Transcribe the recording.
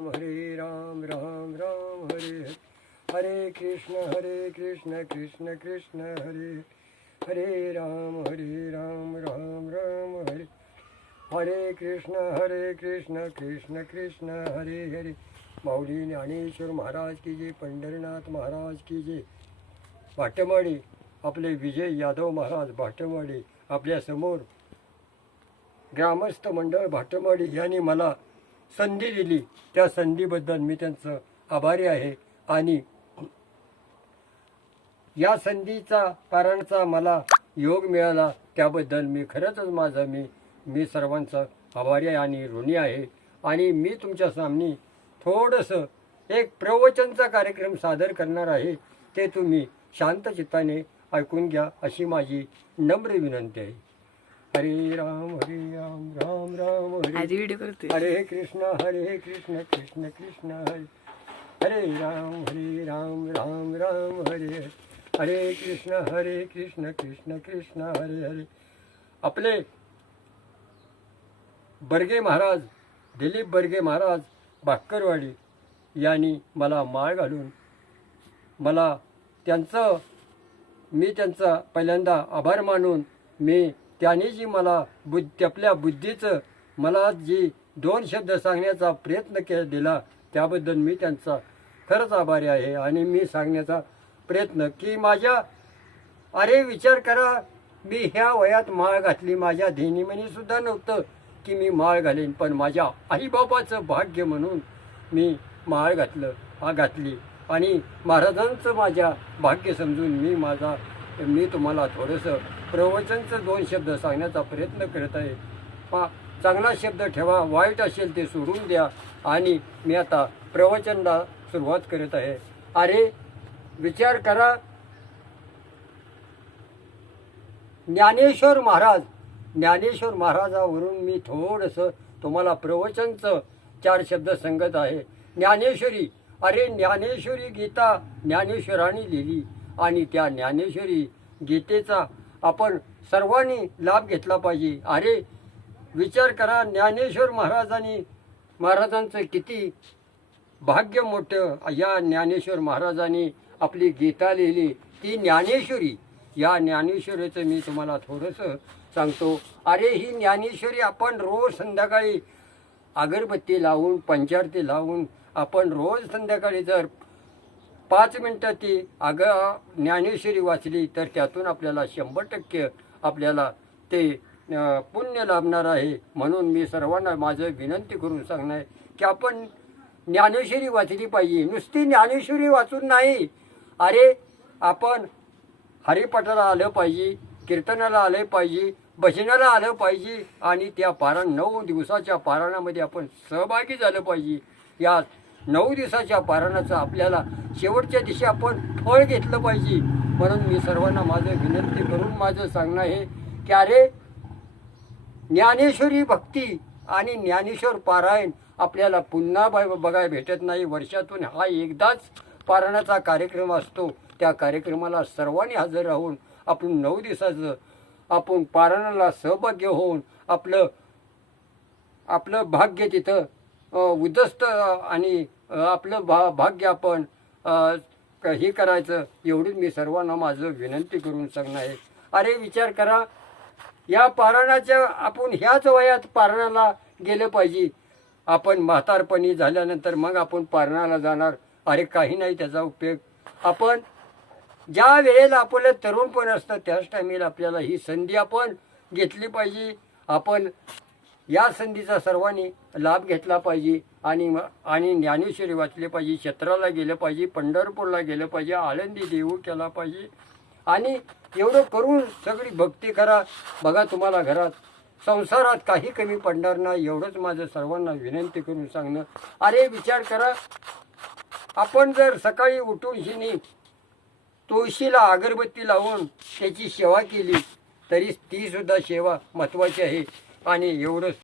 हरे राम राम राम हरे हरे, हरे कृष्ण कृष्ण कृष्ण हरे हरे राम राम राम हरे, हरे कृष्ण कृष्ण हरे हरे. माऊली ज्ञानेश्वर महाराज की जय, पंढरीनाथ महाराज की जय. भाटमाडी आपले विजय यादव महाराज भाटमाडी आपल्या समोर, ग्रामस्थ मंडळ भाटमाडी यांनी मला संधी दिली, त्या संधीबद्दल मी त्यांचं आभारी आहे. आणि या संधीचा पारायणाचा मला योग मिळाला त्याबद्दल मी खरंच मी सर्वांचा आभारी आहे आणि ऋणी आहे. आणि मी तुमच्या सामने थोडंसं एक प्रवचनचा कार्यक्रम सादर करणार आहे, ते तुम्ही शांत चित्ताने ऐकून घ्या अशी माझी नम्र विनंती आहे. हरे राम राम राम हरे, हरे कृष्ण कृष्ण कृष्ण हरे, हरे राम राम राम हरे, हरे कृष्ण कृष्ण हरे हरे. आपले बर्गे महाराज, दिलीप बर्गे महाराज बाक्करवाडी यांनी मला माळ घालून मला मी त्यांचा पहिल्यांदा आभार मानून त्यांनी जी मला आपल्या बुद्धीचं मला जी 2 शब्द सांगण्याचा प्रयत्न दिला त्याबद्दल मी त्यांचा खरंच आभारी आहे. आणि मी सांगण्याचा प्रयत्न की अरे विचार करा, मी ह्या वयात माळ घातली, माझ्या ध्येनीमनी सुद्धा नव्हतं की मी माळ घालेन, पण माझ्या आईबापाचं भाग्य म्हणून मी माळ घातली आणि महाराजांचं माझ्या भाग्य समजून मी तुम्हाला थोडंसं प्रवचनचं 2 शब्द सांगण्याचा प्रयत्न करत आहे. चांगला शब्द ठेवा, वाईट असेल ते सोडून द्या. आणि मी आता प्रवचनाला सुरुवात करत आहे. अरे विचार करा, ज्ञानेश्वर महाराजावरून मी थोडंसं तुम्हाला प्रवचनचं 4 शब्द सांगत आहे. ज्ञानेश्वरी, अरे ज्ञानेश्वरी गीता ज्ञानेश्वरांनी लिहिली आणि त्या ज्ञानेश्वरी गीतेचा आपण सर्वांनी लाभ घेतला पाहिजे. अरे विचार करा, ज्ञानेश्वर महाराजांचं किती भाग्य मोठं. या ज्ञानेश्वर महाराजांनी आपली गीता लिहिली, ती ज्ञानेश्वरी. या ज्ञानेश्वरीचं मी तुम्हाला थोडंसं सांगतो. अरे ही ज्ञानेश्वरी आपण रोज संध्याकाळी अगरबत्ती लावून पंचारती लावून आपण रोज संध्याकाळी जर 5 मिनटं ती ज्ञानेश्वरी वाचली तर त्यातून आपल्याला 100% आपल्याला ते पुण्य लाभणार आहे. म्हणून मी सर्वांना माझं विनंती करून सांगणार की आपण ज्ञानेश्वरी वाचली पाहिजे. नुसती ज्ञानेश्वरी वाचून नाही, अरे आपण हरिपाठाला आलं पाहिजे, कीर्तनाला आलं पाहिजे, भजनाला आलं पाहिजे आणि त्या 9 दिवसाच्या पारायणामध्ये आपण सहभागी झालं पाहिजे. या 9 दिवसाच्या पारायणाचं आपल्याला शेवटच्या दिवशी आपण फळ घेतलं पाहिजे. म्हणून मी सर्वांना माझं विनंती करून माझं सांगणं आहे की अरे ज्ञानेश्वरी भक्ती आणि ज्ञानेश्वर पारायण आपल्याला पुन्हा बघायला भेटत नाही. वर्षातून हा एकदाच पारायणाचा कार्यक्रम असतो. त्या कार्यक्रमाला सर्वांनी हजर राहून आपण 9 दिवसाचं आपण पारायणाला सहभाग्य होऊन आपलं भाग्य तिथं उद्ध्वस्त आणि आपलं भाग्य आपण हे करायचं, एवढीच मी सर्वांना माझं विनंती करून सांगणं आहे. अरे विचार करा, या पारायणाच्या आपण ह्याच वयात पारायणाला गेलं पाहिजे. आपण म्हातारपणी झाल्यानंतर मग आपण पारायणाला जाणार, अरे काही नाही त्याचा उपयोग. आपण ज्या वेळेला आपलं तरुणपण असतं त्याच टायमेला आपल्याला ही संधी आपण घेतली पाहिजे. आपण या संधीचा सर्वांनी लाभ घेतला पाहिजे आणि ज्ञानेश्वरी वाचले पाहिजे, क्षेत्राला गेलं पाहिजे, पंढरपूरला गेलं पाहिजे, आळंदी देऊ केला पाहिजे. आणि एवढं करून सगळी भक्ती करा. बघा तुम्हाला घरात संसारात काही कमी पडणार नाही, एवढंच माझं सर्वांना विनंती करून सांगणं. अरे विचार करा, आपण जर सकाळी उठून तुळशीला अगरबत्ती लावून त्याची सेवा केली तरी ती सुद्धा सेवा महत्त्वाची आहे. आणि एवढंच